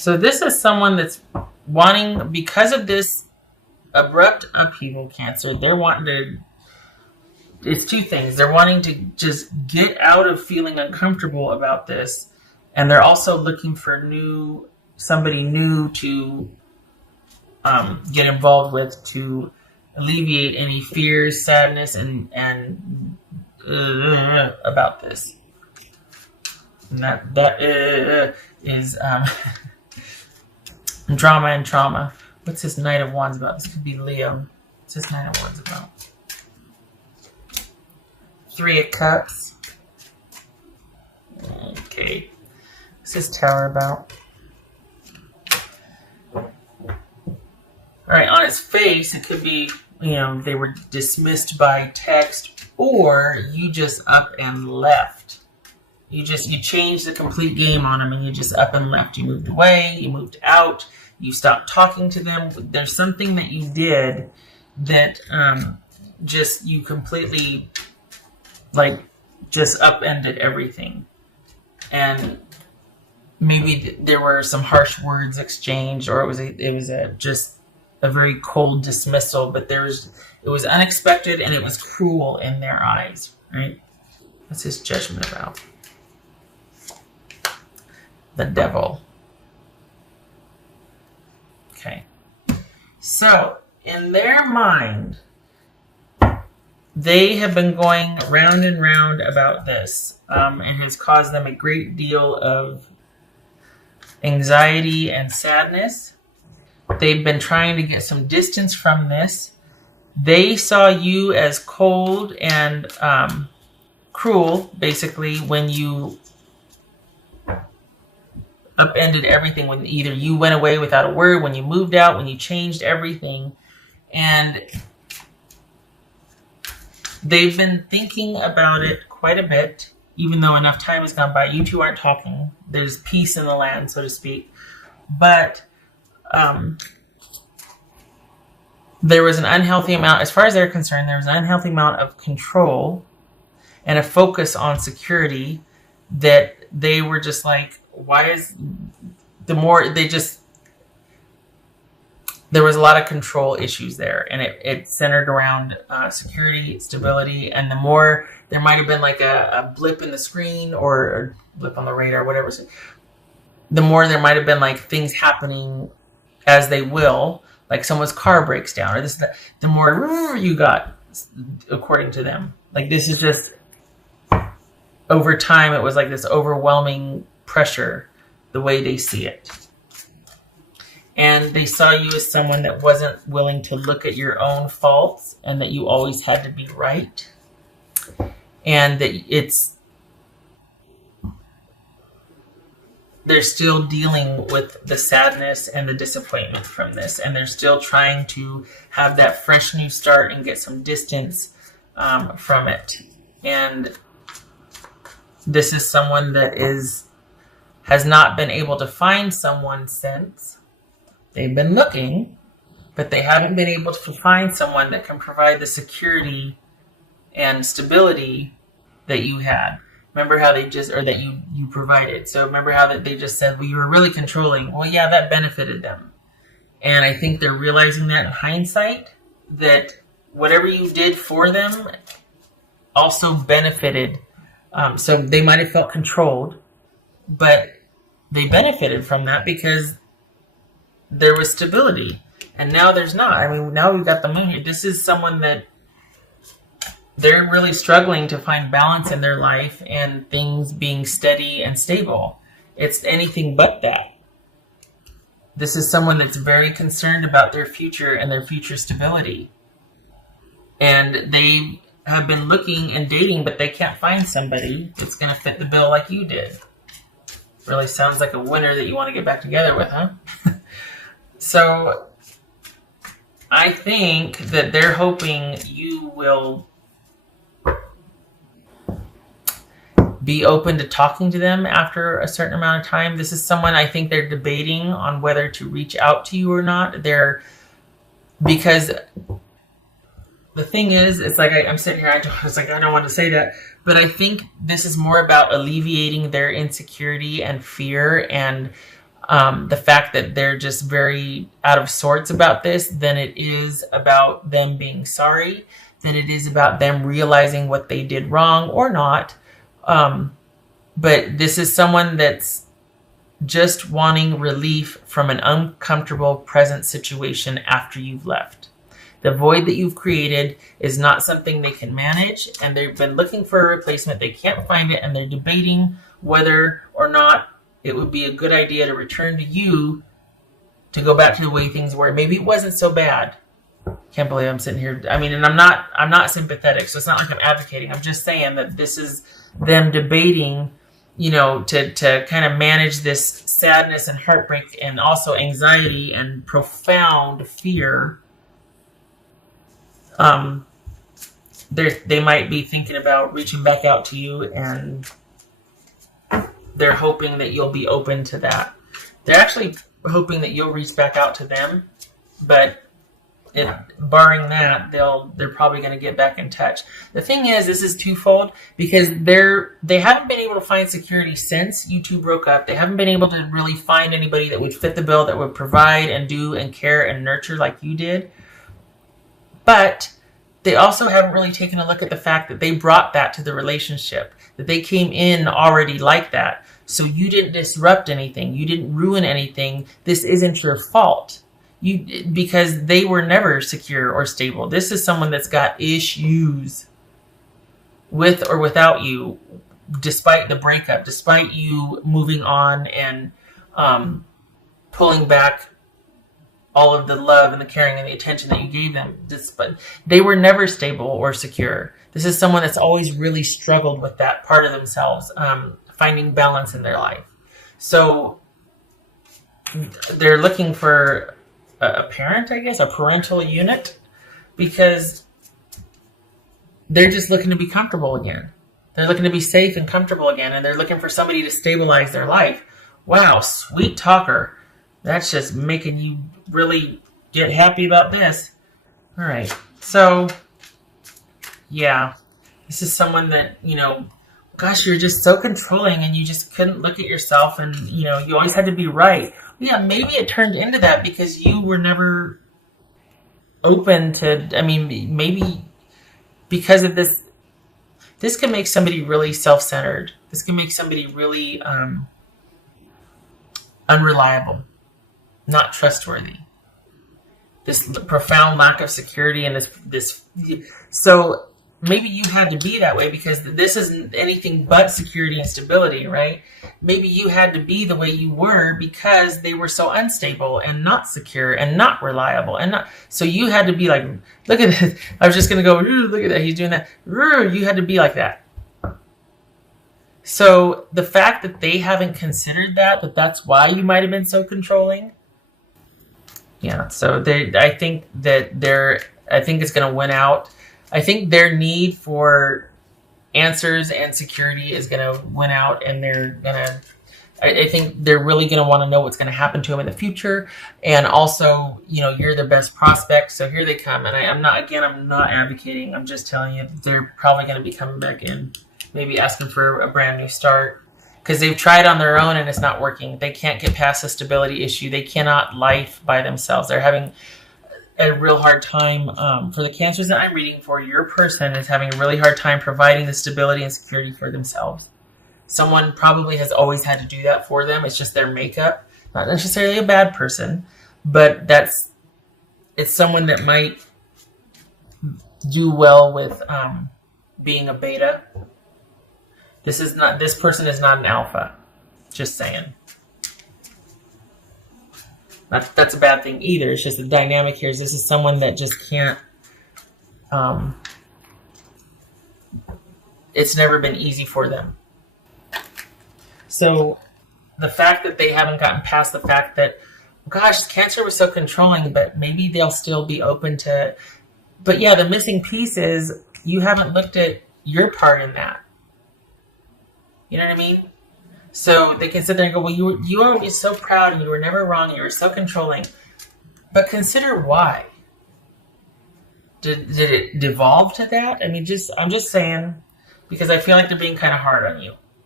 So this is someone that's wanting, because of this abrupt upheaval, Cancer, they're wanting to, it's two things. They're wanting to just get out of feeling uncomfortable about this, and they're also looking for somebody new to get involved with to alleviate any fears, sadness, and about this. And that is drama and trauma. What's this Knight of Wands about? This could be Leo. What's this Knight of Wands about? 3 of Cups. Okay. What's this Tower about? Alright, on its face, it could be, they were dismissed by text, or you just up and left. You changed the complete game on them, and you just up and left. You moved away, you moved out, you stopped talking to them. There's something that you did that you completely, just upended everything. And maybe there were some harsh words exchanged, or it was just a very cold dismissal, but it was unexpected and it was cruel in their eyes, right? What's his Judgment about? The Devil. Okay. So, in their mind, they have been going round and round about this. It has caused them a great deal of anxiety and sadness. They've been trying to get some distance from this. They saw you as cold and cruel, basically, when you upended everything, when either you went away without a word, when you moved out, when you changed everything. And they've been thinking about it quite a bit, even though enough time has gone by. You two aren't talking. There's peace in the land, so to speak. But there was an unhealthy amount, as far as they're concerned, there was an unhealthy amount of control and a focus on security that they were just like, there was a lot of control issues there, and it centered around security, stability, and the more there might have been like a blip in the screen or a blip on the radar, whatever, the more there might have been like things happening as they will, like someone's car breaks down, or the more you got, according to them. Like, this is just, over time, it was like this overwhelming pressure, the way they see it. And they saw you as someone that wasn't willing to look at your own faults, and that you always had to be right. And that they're still dealing with the sadness and the disappointment from this, and they're still trying to have that fresh new start and get some distance from it. And this is someone that has not been able to find someone since. They've been looking, but they haven't been able to find someone that can provide the security and stability that you had. Remember how that you provided. So remember how that they just said, well, you were really controlling. Well, yeah, that benefited them. And I think they're realizing that in hindsight, that whatever you did for them also benefited. So they might have felt controlled, but they benefited from that because there was stability. And now there's not. I mean, now we've got the moon here. This is someone that they're really struggling to find balance in their life and things being steady and stable. It's anything but that. This is someone that's very concerned about their future and their future stability. And they have been looking and dating, but they can't find somebody that's going to fit the bill like you did. Really sounds like a winner that you want to get back together with, huh? So I think that they're hoping you will be open to talking to them after a certain amount of time. This is someone I think they're debating on whether to reach out to you or not. Because the thing is, it's like I'm sitting here, I don't want to say that, but I think this is more about alleviating their insecurity and fear and the fact that they're just very out of sorts about this than it is about them being sorry, than it is about them realizing what they did wrong or not. But this is someone that's just wanting relief from an uncomfortable present situation after you've left. The void that you've created is not something they can manage, and they've been looking for a replacement. They can't find it, and they're debating whether or not it would be a good idea to return to you to go back to the way things were. Maybe it wasn't so bad. Can't believe I'm sitting here. I mean, and I'm not sympathetic, so it's not like I'm advocating. I'm just saying that this is them debating, to kind of manage this sadness and heartbreak and also anxiety and profound fear. They might be thinking about reaching back out to you, and they're hoping that you'll be open to that. They're actually hoping that you'll reach back out to them, but barring that, they're probably going to get back in touch. The thing is, this is twofold, because they haven't been able to find security since you two broke up. They haven't been able to really find anybody that would fit the bill, that would provide and do and care and nurture like you did. But they also haven't really taken a look at the fact that they brought that to the relationship, that they came in already like that. So you didn't disrupt anything. You didn't ruin anything. This isn't your fault. Because they were never secure or stable. This is someone that's got issues with or without you, despite the breakup, despite you moving on and pulling back all of the love and the caring and the attention that you gave them. But they were never stable or secure. This is someone that's always really struggled with that part of themselves, finding balance in their life. So they're looking for a parent, I guess, a parental unit, because they're just looking to be comfortable again. They're looking to be safe and comfortable again, and they're looking for somebody to stabilize their life. Wow, sweet talker. That's just making you really get happy about this. All right. So, yeah, this is someone that, gosh, you're just so controlling, and you just couldn't look at yourself, and, you always had to be right. Yeah, maybe it turned into that because you were never open to, maybe because of this. This can make somebody really self-centered. This can make somebody really unreliable, not trustworthy. This profound lack of security and this. So maybe you had to be that way because this isn't anything but security and stability, right? Maybe you had to be the way you were because they were so unstable and not secure and not reliable and not. So you had to be like, look at this. I was just going to go, look at that. He's doing that. You had to be like that. So the fact that they haven't considered that's why you might have been so controlling. Yeah. So I think it's going to win out. I think their need for answers and security is going to win out, and I think they're really going to want to know what's going to happen to them in the future. And also, you're their best prospect. So here they come. And I'm not advocating. I'm just telling you, they're probably going to be coming back in, maybe asking for a brand new start because they've tried on their own and it's not working. They can't get past the stability issue. They cannot life by themselves. They're having a real hard time for the cancers that I'm reading for. Your person is having a really hard time providing the stability and security for themselves. Someone probably has always had to do that for them. It's just their makeup. Not necessarily a bad person, but it's someone that might do well with being a beta. This person is not an alpha. Just saying. That's a bad thing either. It's just the dynamic here is this is someone that just can't. It's never been easy for them. So the fact that they haven't gotten past the fact that, gosh, cancer was so controlling, but maybe they'll still be open to. But yeah, the missing piece is you haven't looked at your part in that. You know what I mean? So they can sit there and go, well, you were always so proud and you were never wrong. You were so controlling. But consider why. Did it devolve to that? I'm just saying, because I feel like they're being kind of hard on you.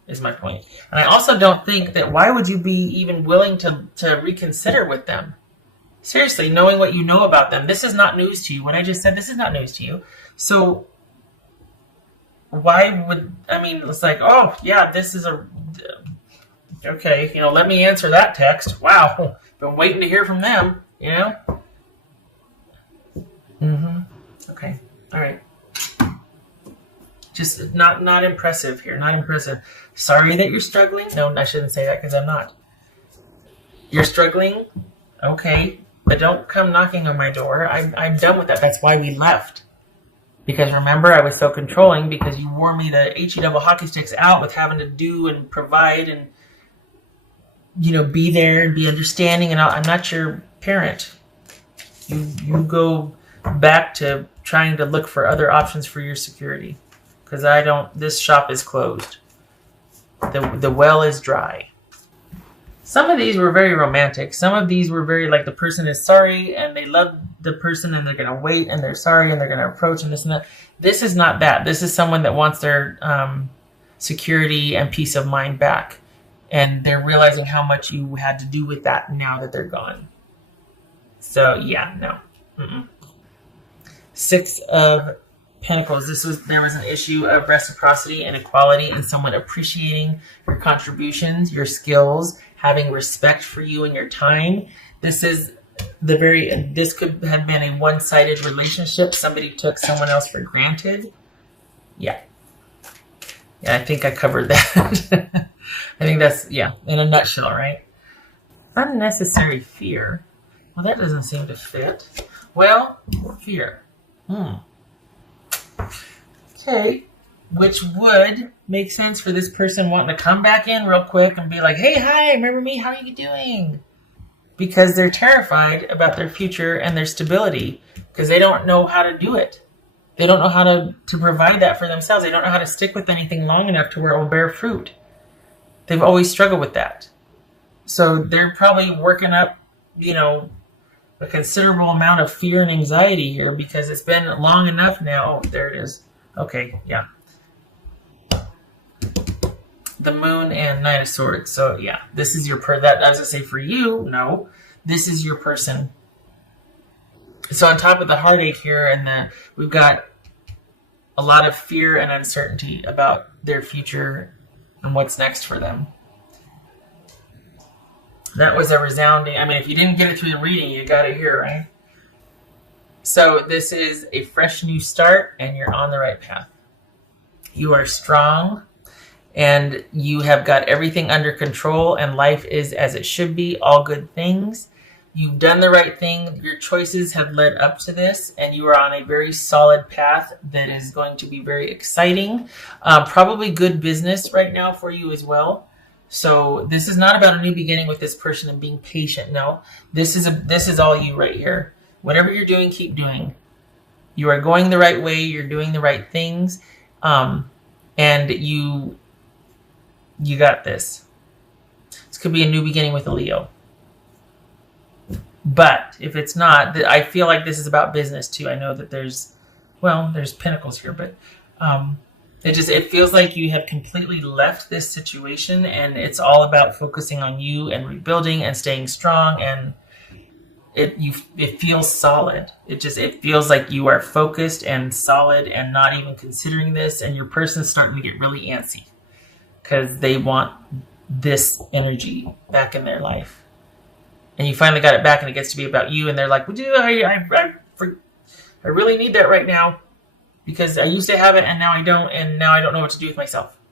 is my point. And I also don't think that why would you be even willing to reconsider with them? Seriously, knowing what you know about them, this is not news to you. What I just said, this is not news to you. So why would, I mean, it's like, oh, yeah, this is okay, let me answer that text. Wow, been waiting to hear from them, Okay, all right. Just not impressive here, not impressive. Sorry that you're struggling. No, I shouldn't say that because I'm not. You're struggling? Okay, but don't come knocking on my door. I'm done with that. That's why we left. Because remember, I was so controlling because you wore me the HE double hockey sticks out with having to do and provide and, be there and be understanding. And I'm not your parent. You go back to trying to look for other options for your security. Because this shop is closed. The well is dry. Some of these were very romantic. Some of these were very like the person is sorry and they love the person and they're going to wait and they're sorry and they're going to approach and this and that. This is not that. This is someone that wants their security and peace of mind back. And they're realizing how much you had to do with that now that they're gone. So, yeah, no. Mm-mm. 6 of Pentacles. There was an issue of reciprocity and equality and someone appreciating your contributions, your skills, having respect for you and your time. This could have been a one-sided relationship. Somebody took someone else for granted. Yeah, I think I covered that. I think that's, in a nutshell, right? Unnecessary fear. Well, that doesn't seem to fit. Well, fear. Okay, which would make sense for this person wanting to come back in real quick and be like, hey, hi, remember me? How are you doing? Because they're terrified about their future and their stability because they don't know how to do it. They don't know how to provide that for themselves. They don't know how to stick with anything long enough to where it will bear fruit. They've always struggled with that. So they're probably working up, a considerable amount of fear and anxiety here because it's been long enough now. Oh, there it is. Okay, yeah. The Moon and Knight of Swords. So, yeah, this is your that as I say for you, no. This is your person. So on top of the heartache here, we've got a lot of fear and uncertainty about their future and what's next for them. That was a resounding, if you didn't get it through the reading, you got it here, right? So this is a fresh new start, and you're on the right path. You are strong, and you have got everything under control, and life is as it should be, all good things. You've done the right thing. Your choices have led up to this, and you are on a very solid path that is going to be very exciting. Probably good business right now for you as well. So this is not about a new beginning with this person and being patient. No, this is all you right here. Whatever you're doing, keep doing. You are going the right way. You're doing the right things, and you got this. This could be a new beginning with a Leo. But if it's not, I feel like this is about business too. I know that there's Pentacles here, but it feels like you have completely left this situation and it's all about focusing on you and rebuilding and staying strong, and it feels solid. It feels like you are focused and solid and not even considering this, and your person's starting to get really antsy because they want this energy back in their life. And you finally got it back and it gets to be about you, and they're like, I really need that right now because I used to have it and now I don't know what to do with myself.